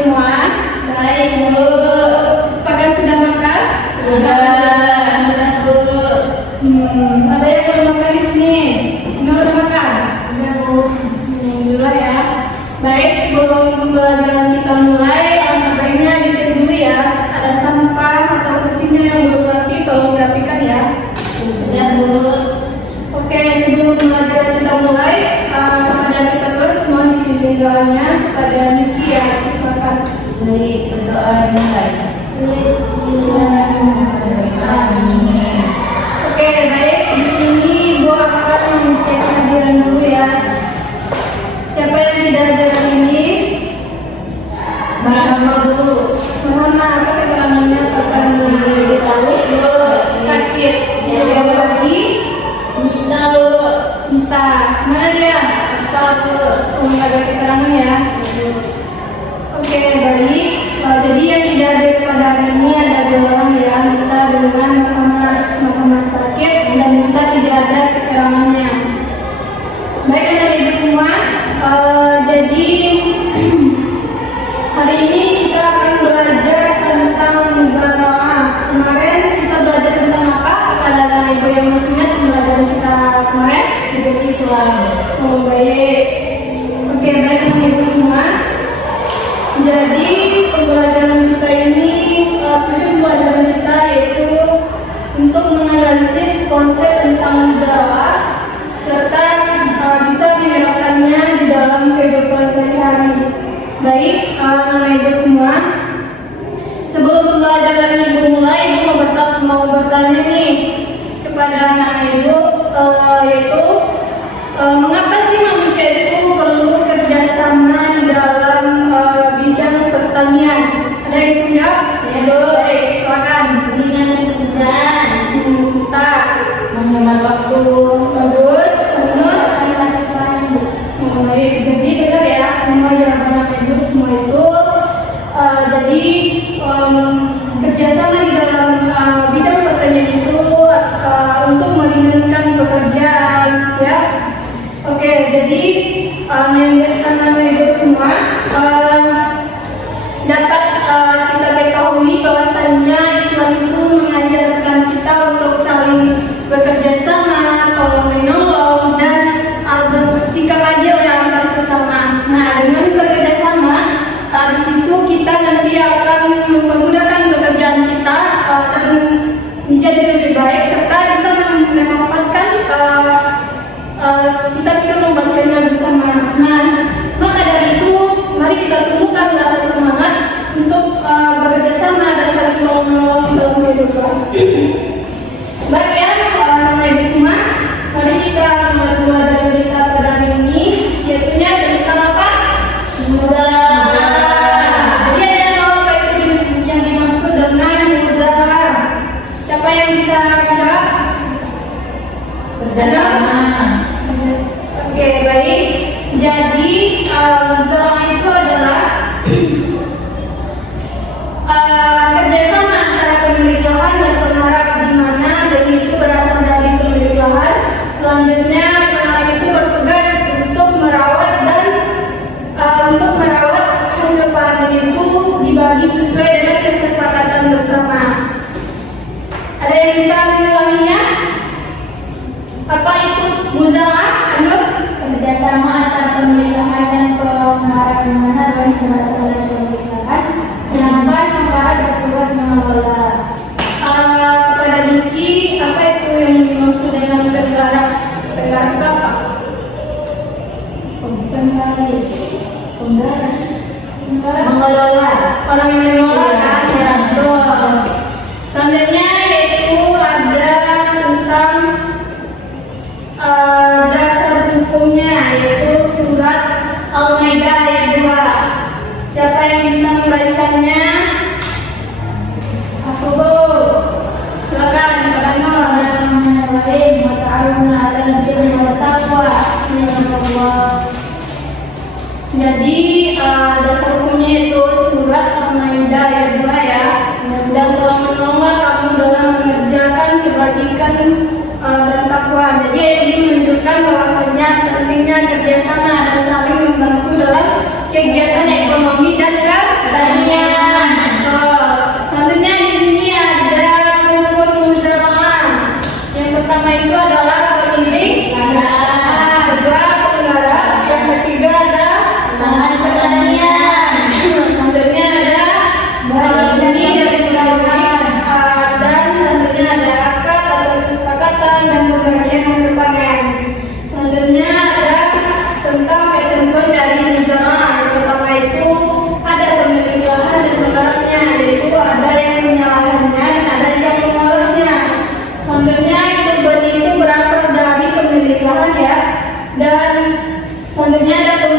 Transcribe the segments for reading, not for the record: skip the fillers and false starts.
semua? Baik, Bu. Apakah sudah makan? Sudah, Bu. Ada yang belum makan di sini? Ini udah makan? Sudah, Bu. Alhamdulillah ya. Baik, sebelum pembelajaran kita mulai, baiknya dicek dulu ya. Ada sampah atau kursinya yang belum rapi, tolong rapikan ya. Sudah, Bu. Oke, sebelum pembelajaran kita mulai, kepada kita terus mohon dipimpin doanya kepada Niki ya. Silakan. Baik, berdoa dimulai. Bismillahirrahmanirrahim. Oke, baik. Di sini Ibu akan mengecek hadiran dulu ya. Siapa yang tidak hadir hari ini? Mama, Bu. Mohon maaf, apa keterangannya akan Tahu, Bu. sakit. Yang lagi Minta, Bu. minta. Mana dia? Apa, Bu? Ada keterangan ya. Oke, baik. Jadi yang tidak hadir pada hari ini ada 2 orang ya, minta dengan mahkamah sakit dan minta tidak ada keterangannya. Baik anak ibu semua, jadi hari ini kita akan belajar tentang muzakirah. Kemarin kita belajar tentang apa? Ada anak ibu yang masih ingat pembelajaran kita kemarin? Hidup Islam. Oh baik. Oke, baik anak ibu semua. Jadi pembelajaran kita ini, tujuan pembelajaran kita yaitu untuk menganalisis konsep tentang muzakirah serta bisa menerapkannya di dalam kehidupan sehari-hari. Baik, anak ibu semua. Sebelum pembelajaran ibu mulai, ibu mau bertanya nih kepada anak ibu, yaitu mengapa sih manusia itu perlu kerjasama di dalam bidang pertanian? Ada yang siap? Ya, Bu. Baik, silakan. Dengan pekerjaan. Kita Menghemat waktu. bagus, benar. Baik, jadi benar ya, semua jawaban anak ibu semua itu jadi kerjasama di dalam bidang pertanian itu untuk meringankan pekerjaan ya. Oke, jadi anak ibu semua dapat kita ketahui bahwasannya Islam itu mengajarkan kita untuk saling bekerja sama, tolong menolong dan bersikap adil ya antar sesama. Nah, dengan bekerja sama di situ kita nanti akan mempermudahkan pekerjaan kita dan menjadi lebih baik serta bisa memanfaatkan kita bisa membantunya bersama. Nah, maka dari itu mari kita tumbuhkan rasa semangat untuk bekerja sama dan saling menolong dalam kehidupan. Baik ya, anak ibu semua, mari kita mulai kita pada hari ini, yaitu tentang apa? Muzakirah. Jadi ada yang tahu apa itu yang dimaksud dengan muzakirah? Siapa yang bisa menjawab? Kerjasama. Oke, baik. Jadi muzakirah itu adalah kerjasama antara pemilik lahan dan penggarap, di mana daging itu berasal dari pemilik lahan. Selanjutnya penggarap itu bertugas untuk merawat hasil panen itu dibagi sesuai dengan kesepakatan bersama. Ada yang bisa mengulanginya? Apa itu muzakirah? Anur? Kerjasama antara pemilik lahan dan penggarap di mana daging berasal dari pemilik lahan. Sedangkan penggarap bertugas mengelola. Kepada Niki, apa itu yang dimaksud dengan penggarap? Penggarap apa? Mengelola. Orang yang mengelola kan? Ya, betul. Selanjutnya yaitu ada tentang dasar hukumnya, yaitu surat Al-Maidah ayat 2. Siapa yang bisa membacanya? Aku, Bu. Silakan, Pak Anwar. Bismillahirrahmanirrahim. Wa ta'awunu 'alal birri wat taqwa. Insyaallah. Jadi dasar hukumnya itu surat Al-Maidah ayat 2 ya. Dan tolong menolonglah kamu dalam mengerjakan kebajikan dan takwa. Jadi ayat ini menunjukkan bahwasanya pentingnya kerjasama dan saling membantu dalam kegiatan ekonomi dan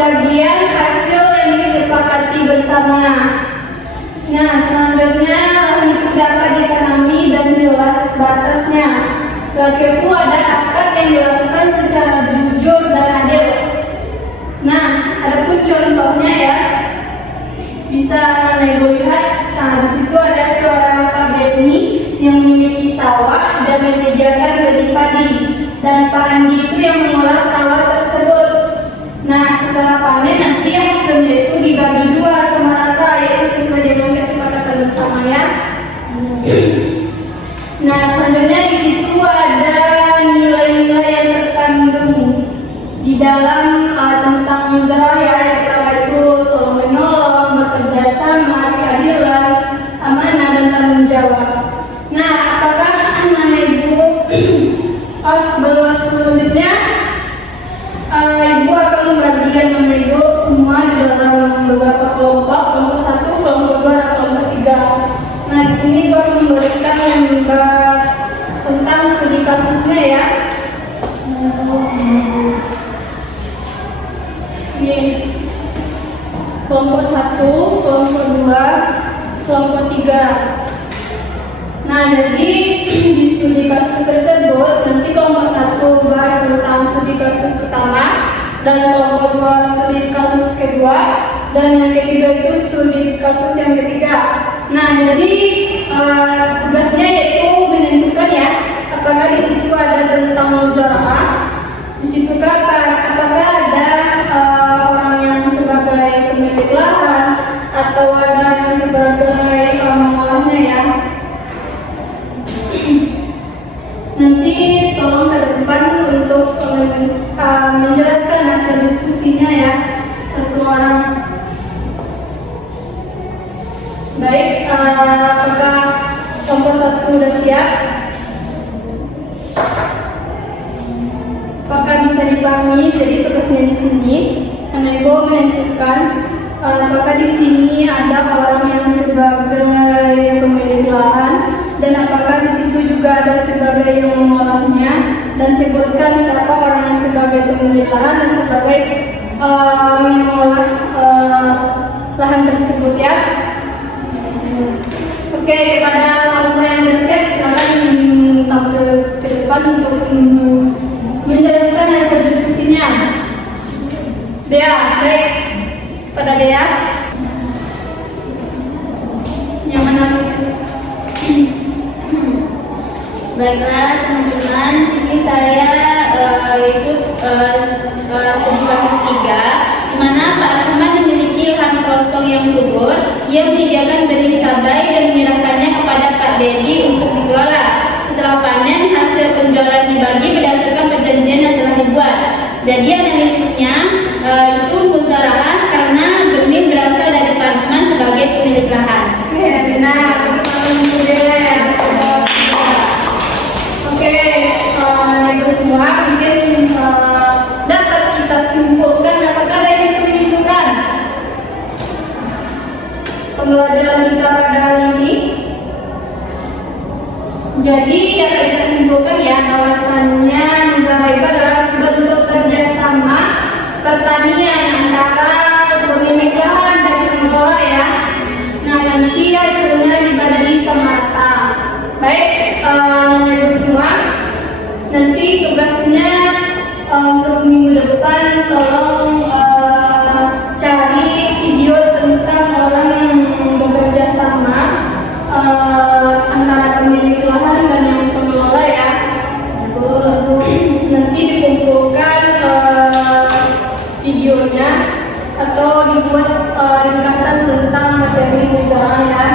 pembagian hasil yang disepakati bersama. Nah, selanjutnya lahan itu dapat ditanami dan jelas batasnya. Berikut ada akad yang dilakukan secara jujur dan adil. Nah, ada pun contohnya ya. Bisa Ibu lihat, di situ ada seorang Pak Benny yang memiliki sawah dan menyediakan benih padi, dan Pak Andi itu yang mengolah sawah tersebut. Nah, setelah panen nanti hasilnya itu dibagi dua sama rata, yaitu sesuai dengan kesepakatan bersama ya. Nah, selanjutnya di situ ada nilai-nilai yang terkandung di dalam tentang muzarah ya. Yang pertama itu tolong menolong, bekerja sama, keadilan, amanah dan tanggung jawab. Nah, apakah anak Ibu selanjutnya Ibu akan membagikan anak Ibu semua di dalam beberapa kelompok, kelompok 1, kelompok 2, dan kelompok 3. Nah, di sini Ibu akan memberikan tentang studi kasusnya ya. Ini kelompok 1, kelompok 2, kelompok 3. Nah, jadi di studi kasus tersebut nanti kelompok 1 bahas tentang studi kasus pertama, dan kelompok 2 studi kasus kedua, dan yang ketiga itu studi kasus yang ketiga. Nah, jadi tugasnya yaitu menentukan ya, apakah di situ ada tentang muzarah, di situ apakah ada orang yang sebagai pemilik lahan atau ada yang sebagai mengolahnya ya. Nanti tolong ke depan untuk menjelaskan hasil diskusinya ya, satu orang. Baik, apakah kelompok 1 sudah siap? Apakah bisa dipahami? Jadi tugasnya di sini, Anak Ibu menentukan apakah di sini ada orang yang sebagai pemilik lahan, dan apakah di situ juga ada sebagai yang mengolahnya, dan sebutkan siapa orang yang sebagai pemilik lahan dan sebagai mengolah lahan tersebut ya. Oke, kepada orang yang bersiap silakan tampil ke depan untuk menjelaskan hasil diskusinya. Dea, baik. Pada Dea yang analisis. Baiklah teman-teman, sini saya ikut studi kasus 3, di mana Pak Rahmat memiliki lahan kosong yang subur. Ia menyediakan benih cabai dan menyerahkannya kepada Pak Dedi untuk dikelola. Setelah panen, hasil penjualan dibagi berdasarkan perjanjian yang telah dibuat. Jadi analisisnya itu muzarah karena benih berasal dari Pak Rahmat sebagai pemilik lahan. Oke, benar. Oke, Ibu semua mungkin dapat kita simpulkan, apakah ada yang bisa menyimpulkan pembelajaran kita pada hari ini? Jadi dapat kita simpulkan ya, bahwasannya muzarah itu adalah bentuk kerjasama pertanian antara pemilik lahan dan pengelola ya. Nah, nanti hasilnya dibagi sama rata. Baik, Ibu semua, nanti tugasnya untuk minggu depan tolong cari video tentang orang yang bekerja sama antara pemilik lahan dan yang pengelola ya. Nanti dikumpulkan videonya atau dibuat ringkasan tentang materi muzarah ya.